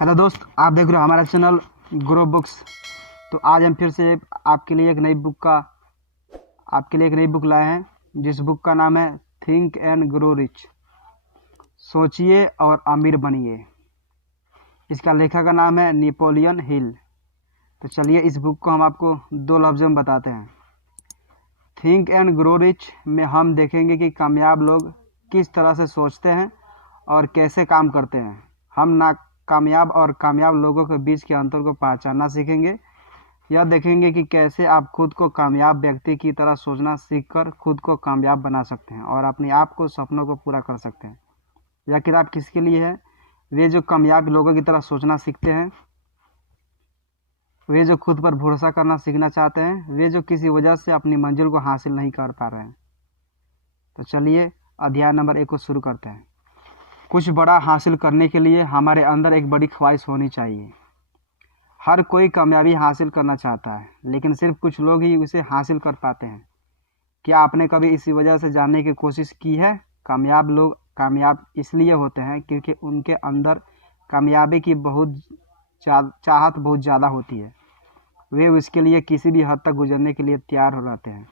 Hello दोस्त, आप देख रहे हो हमारा चैनल ग्रो बुक्स। तो आज हम फिर से आपके लिए एक नई बुक लाए हैं, जिस बुक का नाम है थिंक एंड ग्रो रिच। सोचिए और अमीर बनिए। इसका लेखक का नाम है नेपोलियन हिल। तो चलिए इस बुक को हम आपको दो लफ्ज़ों में बताते हैं। थिंक एंड ग्रो रिच में हम देखेंगे कि कामयाब लोग किस तरह से सोचते हैं और कैसे काम करते हैं। हम नाकामयाब और कामयाब लोगों के बीच के अंतर को पहचानना सीखेंगे। यह देखेंगे कि कैसे आप खुद को कामयाब व्यक्ति की तरह सोचना सीखकर खुद को कामयाब बना सकते हैं और अपने आप को सपनों को पूरा कर सकते हैं। यह किताब किसके लिए है? वे जो कामयाब लोगों की तरह सोचना सीखते हैं, वे जो खुद पर भरोसा करना सीखना चाहते हैं, वे जो किसी वजह से अपनी मंजिल को हासिल नहीं कर पा रहे हैं। तो चलिए अध्याय नंबर 1 को शुरू करते हैं। कुछ बड़ा हासिल करने के लिए हमारे अंदर एक बड़ी ख्वाहिश होनी चाहिए। हर कोई कामयाबी हासिल करना चाहता है, लेकिन सिर्फ कुछ लोग ही उसे हासिल कर पाते हैं। क्या आपने कभी इसी वजह से जानने की कोशिश की है? कामयाब लोग कामयाब इसलिए होते हैं क्योंकि उनके अंदर कामयाबी की चाहत बहुत ज़्यादा होती है। वे उसके लिए किसी भी हद तक गुजरने के लिए तैयार हो रहते हैं।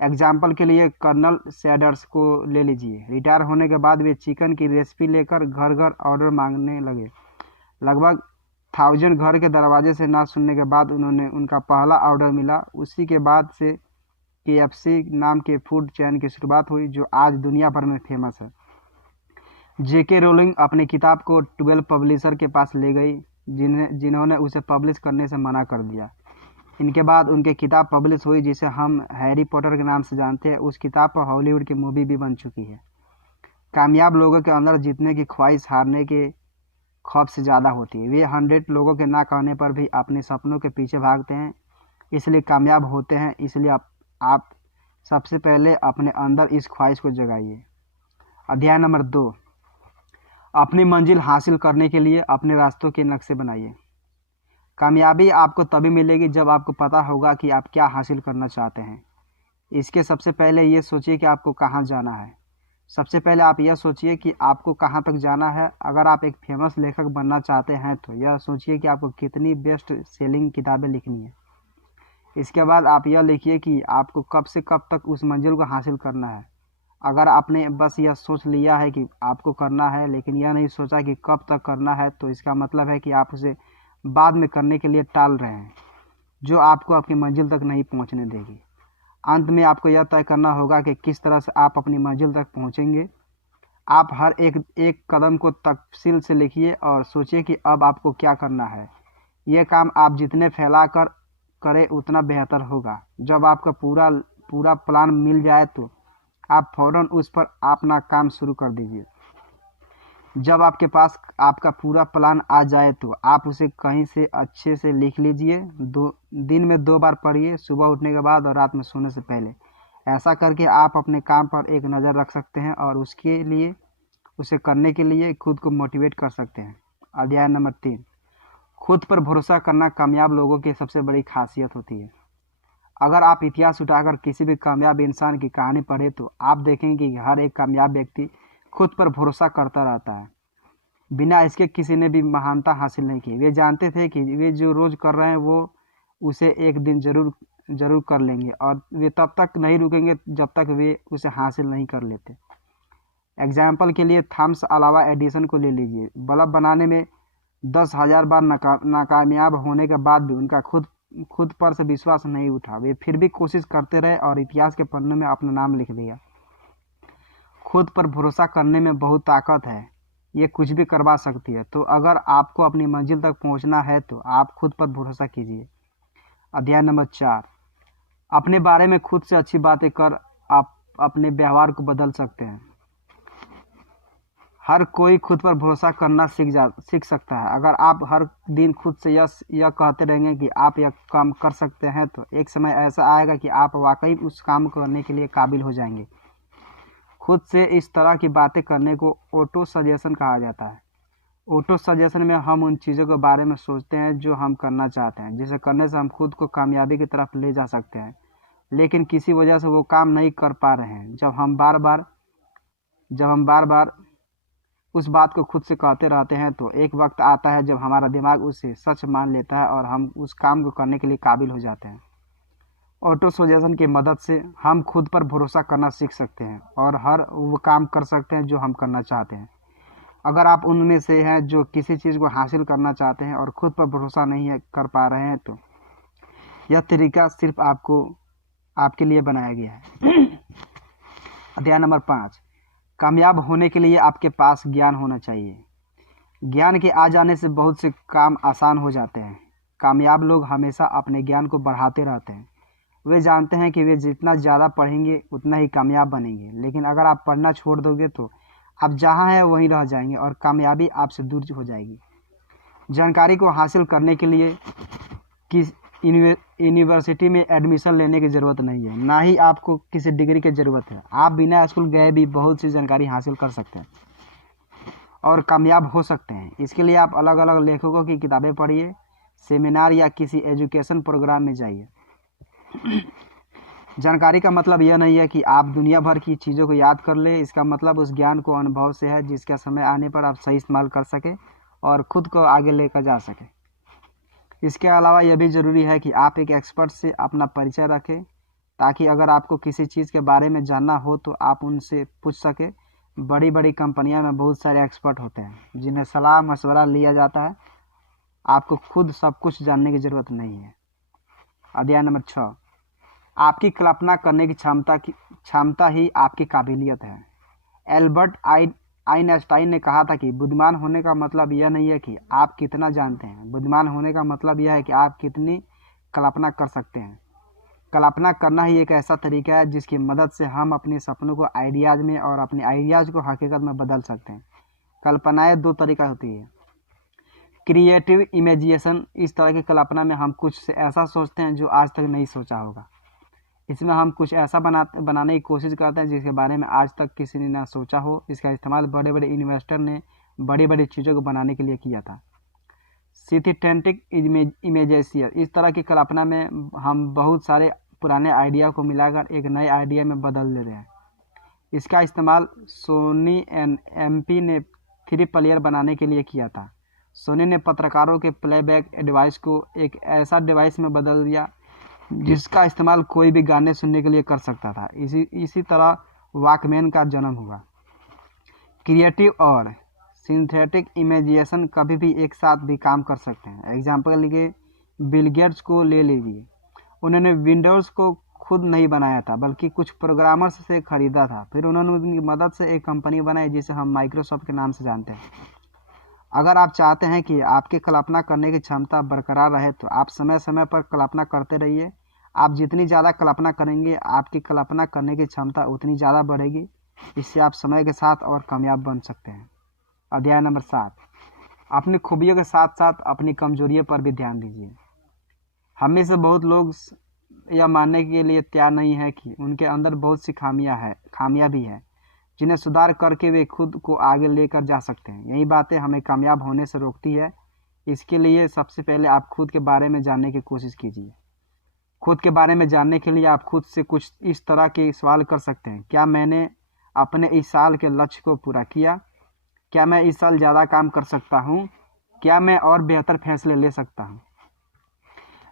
एग्जाम्पल के लिए कर्नल सैंडर्स को ले लीजिए। रिटायर होने के बाद वे चिकन की रेसिपी लेकर घर घर ऑर्डर मांगने लगे। लगभग 1000 घर के दरवाजे से ना सुनने के बाद उन्होंने उनका पहला ऑर्डर मिला। उसी के बाद से KFC नाम के फूड चेन की शुरुआत हुई, जो आज दुनिया भर में फेमस है। JK रोलिंग अपनी किताब को 12 पब्लिशर के पास ले गई, जिन्होंने उसे पब्लिश करने से मना कर दिया। इनके बाद उनकी किताब पब्लिश हुई, जिसे हम हैरी पॉटर के नाम से जानते हैं। उस किताब पर हॉलीवुड की मूवी भी बन चुकी है। कामयाब लोगों के अंदर जीतने की ख्वाहिश हारने के खौफ से ज़्यादा होती है। वे 100 लोगों के ना कहने पर भी अपने सपनों के पीछे भागते हैं, इसलिए कामयाब होते हैं। इसलिए आप सबसे पहले अपने अंदर इस ख्वाहिश को जगाइए। अध्याय नंबर 2, अपनी मंजिल हासिल करने के लिए अपने रास्तों के नक्शे बनाइए। कामयाबी आपको तभी मिलेगी जब आपको पता होगा कि आप क्या हासिल करना चाहते हैं। इसके सबसे पहले ये सोचिए कि आपको कहाँ जाना है। सबसे पहले आप यह सोचिए कि आपको कहाँ तक जाना है। अगर आप एक फेमस लेखक बनना चाहते हैं तो यह सोचिए कि आपको कितनी बेस्ट सेलिंग किताबें लिखनी है। इसके बाद आप यह लिखिए कि आपको कब से कब तक उस मंजिल को हासिल करना है। अगर आपने बस यह सोच लिया है कि आपको करना है, लेकिन यह नहीं सोचा कि कब तक करना है, तो इसका मतलब है कि आप उसे बाद में करने के लिए टाल रहे हैं, जो आपको आपकी मंजिल तक नहीं पहुंचने देगी। अंत में आपको यह तय करना होगा कि किस तरह से आप अपनी मंजिल तक पहुंचेंगे। आप हर एक कदम को तफसील से लिखिए और सोचिए कि अब आपको क्या करना है। यह काम आप जितने फैला कर करें उतना बेहतर होगा। जब आपका पूरा प्लान मिल जाए तो आप फौरन उस पर अपना काम शुरू कर दीजिए। जब आपके पास आपका पूरा प्लान आ जाए तो आप उसे कहीं से अच्छे से लिख लीजिए। दिन में 2 बार पढ़िए, सुबह उठने के बाद और रात में सोने से पहले। ऐसा करके आप अपने काम पर एक नज़र रख सकते हैं और उसे करने के लिए खुद को मोटिवेट कर सकते हैं। अध्याय नंबर 3, खुद पर भरोसा करना कामयाब लोगों की सबसे बड़ी खासियत होती है। अगर आप इतिहास उठाकर किसी भी कामयाब इंसान की कहानी पढ़ें तो आप देखेंगे कि हर एक कामयाब व्यक्ति खुद पर भरोसा करता रहता है। बिना इसके किसी ने भी महानता हासिल नहीं की। वे जानते थे कि वे जो रोज़ कर रहे हैं वो उसे एक दिन ज़रूर कर लेंगे, और वे तब तक नहीं रुकेंगे जब तक वे उसे हासिल नहीं कर लेते। एग्जाम्पल के लिए थॉमस अल्वा एडिसन को ले लीजिए। बल्ब बनाने में 10,000 बार नाकामयाब होने के बाद भी उनका खुद पर से विश्वास नहीं उठा। वे फिर भी कोशिश करते रहे और इतिहास के पन्नों में अपना नाम लिख दिया। खुद पर भरोसा करने में बहुत ताकत है, ये कुछ भी करवा सकती है। तो अगर आपको अपनी मंजिल तक पहुंचना है तो आप खुद पर भरोसा कीजिए। अध्याय नंबर 4, अपने बारे में खुद से अच्छी बातें कर आप अपने व्यवहार को बदल सकते हैं। हर कोई खुद पर भरोसा करना सीख सकता है। अगर आप हर दिन खुद से यह कहते रहेंगे कि आप यह काम कर सकते हैं, तो एक समय ऐसा आएगा कि आप वाकई उस काम करने के लिए काबिल हो जाएंगे। खुद से इस तरह की बातें करने को ऑटो सजेशन कहा जाता है। ऑटो सजेशन में हम उन चीज़ों के बारे में सोचते हैं जो हम करना चाहते हैं, जिसे करने से हम खुद को कामयाबी की तरफ ले जा सकते हैं, लेकिन किसी वजह से वो काम नहीं कर पा रहे हैं। जब हम बार बार उस बात को खुद से कहते रहते हैं तो एक वक्त आता है जब हमारा दिमाग उसे सच मान लेता है और हम उस काम को करने के लिए काबिल हो जाते हैं। ऑटो सजेशन की मदद से हम खुद पर भरोसा करना सीख सकते हैं और हर वो काम कर सकते हैं जो हम करना चाहते हैं। अगर आप उनमें से हैं जो किसी चीज़ को हासिल करना चाहते हैं और खुद पर भरोसा नहीं कर पा रहे हैं तो यह तरीका सिर्फ आपके लिए बनाया गया है। अध्याय नंबर 5, कामयाब होने के लिए आपके पास ज्ञान होना चाहिए। ज्ञान के आ जाने से बहुत से काम आसान हो जाते हैं। कामयाब लोग हमेशा अपने ज्ञान को बढ़ाते रहते हैं। वे जानते हैं कि वे जितना ज़्यादा पढ़ेंगे उतना ही कामयाब बनेंगे, लेकिन अगर आप पढ़ना छोड़ दोगे तो आप जहाँ हैं वहीं रह जाएंगे और कामयाबी आपसे दूर हो जाएगी। जानकारी को हासिल करने के लिए किस यूनिवर्सिटी में एडमिशन लेने की ज़रूरत नहीं है, ना ही आपको किसी डिग्री की ज़रूरत है। आप बिना स्कूल गए भी बहुत सी जानकारी हासिल कर सकते हैं और कामयाब हो सकते हैं। इसके लिए आप अलग अलग लेखकों की किताबें पढ़िए, सेमिनार या किसी एजुकेशन प्रोग्राम में जाइए। जानकारी का मतलब यह नहीं है कि आप दुनिया भर की चीज़ों को याद कर ले। इसका मतलब उस ज्ञान को अनुभव से है जिसका समय आने पर आप सही इस्तेमाल कर सकें और खुद को आगे लेकर जा सकें। इसके अलावा यह भी ज़रूरी है कि आप एक एक्सपर्ट से अपना परिचय रखें ताकि अगर आपको किसी चीज़ के बारे में जानना हो तो आप उनसे पूछ सकें। बड़ी बड़ी कंपनियों में बहुत सारे एक्सपर्ट होते हैं जिन्हें सलाह मशवरा लिया जाता है। आपको खुद सब कुछ जानने की ज़रूरत नहीं है। अध्याय नंबर 6, आपकी कल्पना करने की क्षमता ही आपकी काबिलियत है। एल्बर्ट आइंस्टाइन ने कहा था कि बुद्धिमान होने का मतलब यह नहीं है कि आप कितना जानते हैं, बुद्धिमान होने का मतलब यह है कि आप कितनी कल्पना कर सकते हैं। कल्पना करना ही एक ऐसा तरीका है जिसकी मदद से हम अपने सपनों को आइडियाज़ में और अपने आइडियाज़ को हकीकत में बदल सकते हैं। कल्पनाएं दो तरीका होती है, क्रिएटिव इमेजिनेशन। इस तरह की कल्पना में हम कुछ ऐसा सोचते हैं जो आज तक नहीं सोचा होगा। इसमें हम कुछ ऐसा बनाने की कोशिश करते हैं जिसके बारे में आज तक किसी ने ना सोचा हो। इसका इस्तेमाल बड़े बड़े इन्वेस्टर ने बड़ी बड़ी चीज़ों को बनाने के लिए किया था। सिंथेटिक इमेजेशन, इस तरह की कल्पना में हम बहुत सारे पुराने आइडिया को मिलाकर एक नए आइडिया में बदल ले रहे हैं। इसका इस्तेमाल सोनी MP ने 3 प्लेयर बनाने के लिए किया था। सोनी ने पत्रकारों के प्लेबैक डिवाइस को एक ऐसा डिवाइस में बदल दिया जिसका इस्तेमाल कोई भी गाने सुनने के लिए कर सकता था। इसी तरह वॉकमैन का जन्म हुआ। क्रिएटिव और सिंथेटिक इमेजिनेशन कभी भी एक साथ भी काम कर सकते हैं। एग्जाम्पल के लिए बिल गेट्स को ले लीजिए। उन्होंने विंडोज़ को खुद नहीं बनाया था बल्कि कुछ प्रोग्रामर्स से खरीदा था। फिर उन्होंने उनकी मदद से एक कंपनी बनाई जिसे हम माइक्रोसॉफ्ट के नाम से जानते हैं। अगर आप चाहते हैं कि आपकी कल्पना करने की क्षमता बरकरार रहे तो आप समय समय पर कल्पना करते रहिए। आप जितनी ज़्यादा कल्पना करेंगे आपकी कल्पना करने की क्षमता उतनी ज़्यादा बढ़ेगी। इससे आप समय के साथ और कामयाब बन सकते हैं। अध्याय नंबर 7, अपनी खूबियों के साथ साथ अपनी कमजोरियों पर भी ध्यान दीजिए। हम में से बहुत लोग यह मानने के लिए तैयार नहीं है कि उनके अंदर बहुत सी खामियां भी है जिन्हें सुधार करके वे खुद को आगे लेकर जा सकते हैं। यही बातें हमें कामयाब होने से रोकती है। इसके लिए सबसे पहले आप खुद के बारे में जानने की कोशिश कीजिए। खुद के बारे में जानने के लिए आप खुद से कुछ इस तरह के सवाल कर सकते हैं। क्या मैंने अपने इस साल के लक्ष्य को पूरा किया? क्या मैं इस साल ज़्यादा काम कर सकता हूँ? क्या मैं और बेहतर फैसले ले सकता हूँ?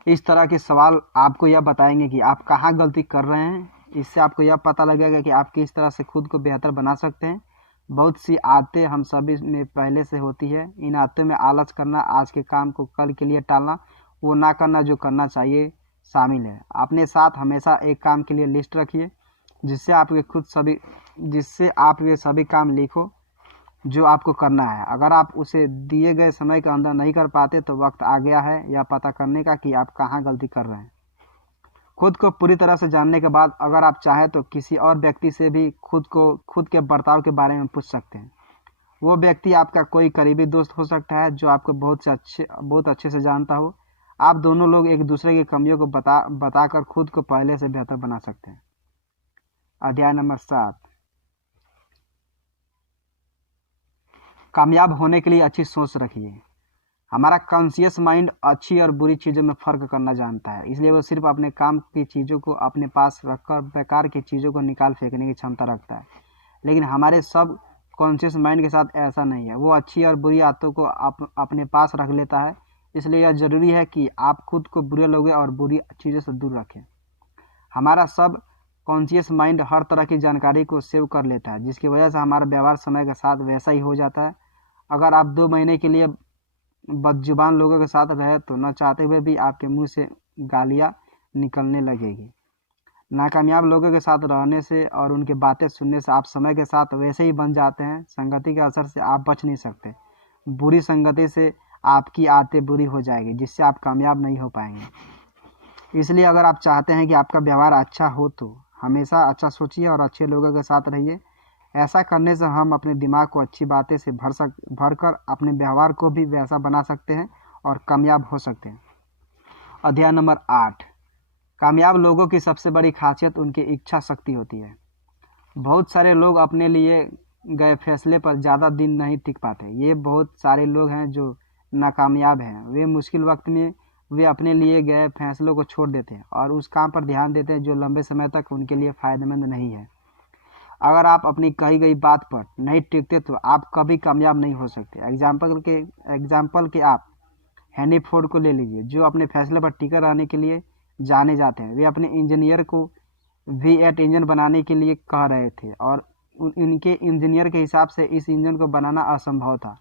इस तरह के सवाल आपको यह बताएंगे कि आप कहाँ गलती कर रहे हैं। इससे आपको यह पता लगेगा कि आप किस तरह से खुद को बेहतर बना सकते हैं। बहुत सी आदतें हम सभी में पहले से होती है। इन आदतों में आलस करना, आज के काम को कल के लिए टालना, वो ना करना जो करना चाहिए शामिल है। अपने साथ हमेशा एक काम के लिए लिस्ट रखिए जिससे आप ये सभी काम लिखो जो आपको करना है। अगर आप उसे दिए गए समय के अंदर नहीं कर पाते तो वक्त आ गया है यह पता करने का कि आप कहाँ गलती कर रहे हैं। खुद को पूरी तरह से जानने के बाद अगर आप चाहें तो किसी और व्यक्ति से भी खुद के बर्ताव के बारे में पूछ सकते हैं। वो व्यक्ति आपका कोई करीबी दोस्त हो सकता है जो आपको बहुत अच्छे से जानता हो। आप दोनों लोग एक दूसरे की कमियों को बताकर खुद को पहले से बेहतर बना सकते हैं। अध्याय नंबर 7, कामयाब होने के लिए अच्छी सोच रखिए। हमारा कॉन्शियस माइंड अच्छी और बुरी चीज़ों में फ़र्क करना जानता है, इसलिए वो सिर्फ अपने काम की चीज़ों को अपने पास रखकर बेकार की चीज़ों को निकाल फेंकने की क्षमता रखता है। लेकिन हमारे सब कॉन्शियस माइंड के साथ ऐसा नहीं है। वो अच्छी और बुरी आदतों को अपने पास रख लेता है। इसलिए यह ज़रूरी है कि आप खुद को बुरे लोगों और बुरी चीज़ों से दूर रखें। हमारा सब कॉन्शियस माइंड हर तरह की जानकारी को सेव कर लेता है, जिसकी वजह से हमारा व्यवहार समय के साथ वैसा ही हो जाता है। अगर आप 2 महीने के लिए बदजुबान लोगों के साथ रहे तो न चाहते हुए भी आपके मुंह से गालियाँ निकलने लगेगी। नाकामयाब लोगों के साथ रहने से और उनकी बातें सुनने से आप समय के साथ वैसे ही बन जाते हैं। संगति के असर से आप बच नहीं सकते। बुरी संगति से आपकी आदतें बुरी हो जाएगी, जिससे आप कामयाब नहीं हो पाएंगे। इसलिए अगर आप चाहते हैं कि आपका व्यवहार अच्छा हो तो हमेशा अच्छा सोचिए और अच्छे लोगों के साथ रहिए। ऐसा करने से हम अपने दिमाग को अच्छी बातें से भर कर अपने व्यवहार को भी वैसा बना सकते हैं और कामयाब हो सकते हैं। अध्याय नंबर 8। कामयाब लोगों की सबसे बड़ी खासियत उनकी इच्छा शक्ति होती है। बहुत सारे लोग अपने लिए गए फैसले पर ज़्यादा दिन नहीं टिक पाते। ये बहुत सारे लोग हैं जो नाकामयाब हैं। वे मुश्किल वक्त में वे अपने लिए गए फैसलों को छोड़ देते हैं और उस काम पर ध्यान देते हैं जो लंबे समय तक उनके लिए फ़ायदेमंद नहीं है। अगर आप अपनी कही गई बात पर नहीं टिकते तो आप कभी कामयाब नहीं हो सकते। एग्जाम्पल के आप हेनरी फोर्ड को ले लीजिए, जो अपने फैसले पर टिके रहने के लिए जाने जाते हैं। वे अपने इंजीनियर को V8 इंजन बनाने के लिए कह रहे थे और इनके इंजीनियर के हिसाब से इस इंजन को बनाना असंभव था,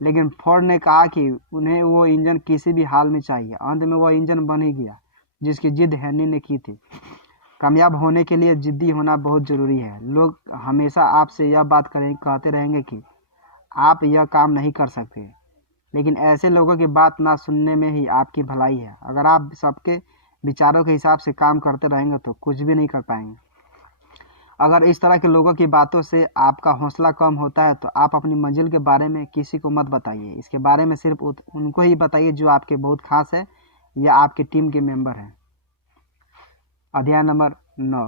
लेकिन फोर्ड ने कहा कि उन्हें वो इंजन किसी भी हाल में चाहिए। अंत में वह इंजन बन ही गया जिसकी जिद हेनरी ने की थी। कामयाब होने के लिए जिद्दी होना बहुत ज़रूरी है। लोग हमेशा आपसे यह बात कहते रहेंगे कि आप यह काम नहीं कर सकते, लेकिन ऐसे लोगों की बात ना सुनने में ही आपकी भलाई है। अगर आप सबके विचारों के हिसाब से काम करते रहेंगे तो कुछ भी नहीं कर पाएंगे। अगर इस तरह के लोगों की बातों से आपका हौसला कम होता है तो आप अपनी मंजिल के बारे में किसी को मत बताइए। इसके बारे में सिर्फ उनको ही बताइए जो आपके बहुत खास है या आपकी टीम के मेंबर हैं। अध्याय नंबर 9।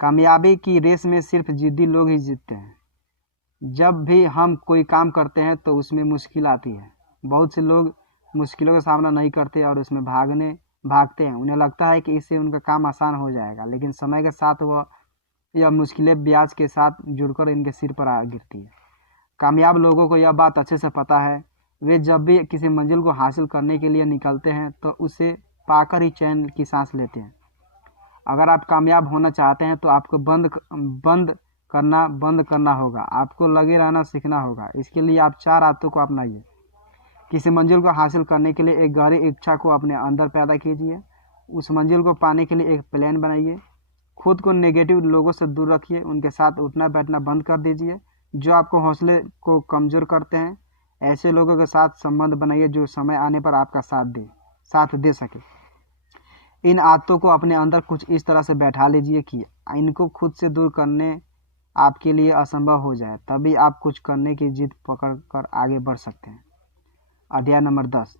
कामयाबी की रेस में सिर्फ जिद्दी लोग ही जीतते हैं। जब भी हम कोई काम करते हैं तो उसमें मुश्किल आती है। बहुत से लोग मुश्किलों का सामना नहीं करते और उसमें भागते हैं। उन्हें लगता है कि इससे उनका काम आसान हो जाएगा, लेकिन समय के साथ यह मुश्किलें ब्याज के साथ जुड़कर इनके सिर पर आ गिरती है। कामयाब लोगों को यह बात अच्छे से पता है। वे जब भी किसी मंजिल को हासिल करने के लिए निकलते हैं तो उसे पाकर ही चैन की सांस लेते हैं। अगर आप कामयाब होना चाहते हैं तो आपको बंद करना होगा। आपको लगे रहना सीखना होगा। इसके लिए आप 4 आदतों को अपनाइए। किसी मंजिल को हासिल करने के लिए एक गहरी इच्छा को अपने अंदर पैदा कीजिए। उस मंजिल को पाने के लिए एक प्लान बनाइए। खुद को नेगेटिव लोगों से दूर रखिए। उनके साथ उठना बैठना बंद कर दीजिए जो आपको हौसले को कमज़ोर करते हैं। ऐसे लोगों के साथ संबंध बनाइए जो समय आने पर आपका साथ दे सके। इन आदतों को अपने अंदर कुछ इस तरह से बैठा लीजिए कि इनको खुद से दूर करने आपके लिए असंभव हो जाए। तभी आप कुछ करने की जिद पकड़ कर आगे बढ़ सकते हैं। अध्याय नंबर 10।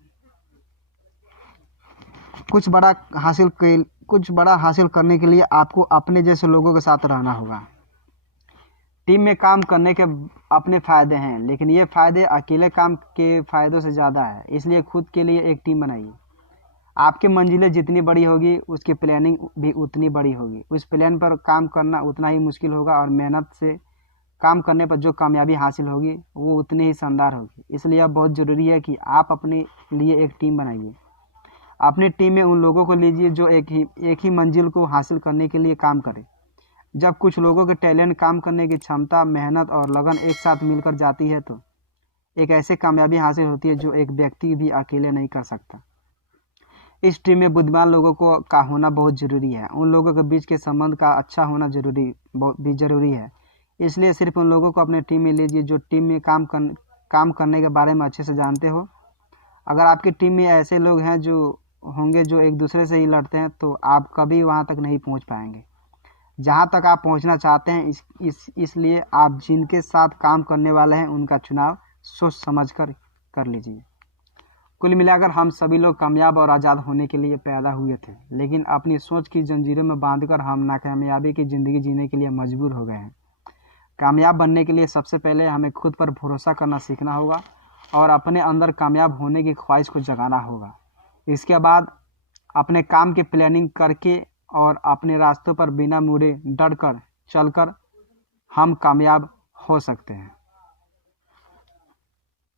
कुछ बड़ा हासिल करने के लिए आपको अपने जैसे लोगों के साथ रहना होगा। टीम में काम करने के अपने फ़ायदे हैं, लेकिन ये फ़ायदे अकेले काम के फ़ायदों से ज़्यादा है। इसलिए खुद के लिए एक टीम बनाइए। आपकी मंजिलें जितनी बड़ी होगी उसकी प्लानिंग भी उतनी बड़ी होगी। उस प्लान पर काम करना उतना ही मुश्किल होगा और मेहनत से काम करने पर जो कामयाबी हासिल होगी वो उतनी ही शानदार होगी। इसलिए अब बहुत ज़रूरी है कि आप अपने लिए एक टीम बनाइए। अपनी टीम में उन लोगों को लीजिए जो एक ही मंजिल को हासिल करने के लिए काम करें। जब कुछ लोगों के टैलेंट, काम करने की क्षमता, मेहनत और लगन एक साथ मिलकर जाती है तो एक ऐसी कामयाबी हासिल होती है जो एक व्यक्ति भी अकेले नहीं कर सकता। इस टीम में बुद्धिमान लोगों का होना बहुत ज़रूरी है। उन लोगों के बीच के संबंध का अच्छा होना भी ज़रूरी है। इसलिए सिर्फ उन लोगों को अपने टीम में लीजिए जो टीम में काम करने के बारे में अच्छे से जानते हो। अगर आपकी टीम में ऐसे लोग हैं जो एक दूसरे से ही लड़ते हैं तो आप कभी वहां तक नहीं पहुंच पाएंगे जहां तक आप पहुंचना चाहते हैं। इसलिए आप जिनके साथ काम करने वाले हैं उनका चुनाव सोच समझ कर लीजिए। कुल मिलाकर हम सभी लोग कामयाब और आज़ाद होने के लिए पैदा हुए थे, लेकिन अपनी सोच की जंजीरों में बांधकर हम नाकामयाबी की ज़िंदगी जीने के लिए मजबूर हो गए हैं। कामयाब बनने के लिए सबसे पहले हमें खुद पर भरोसा करना सीखना होगा और अपने अंदर कामयाब होने की ख्वाहिश को जगाना होगा। इसके बाद अपने काम की प्लानिंग करके और अपने रास्तों पर बिना मुड़े डट कर चलकर हम कामयाब हो सकते हैं।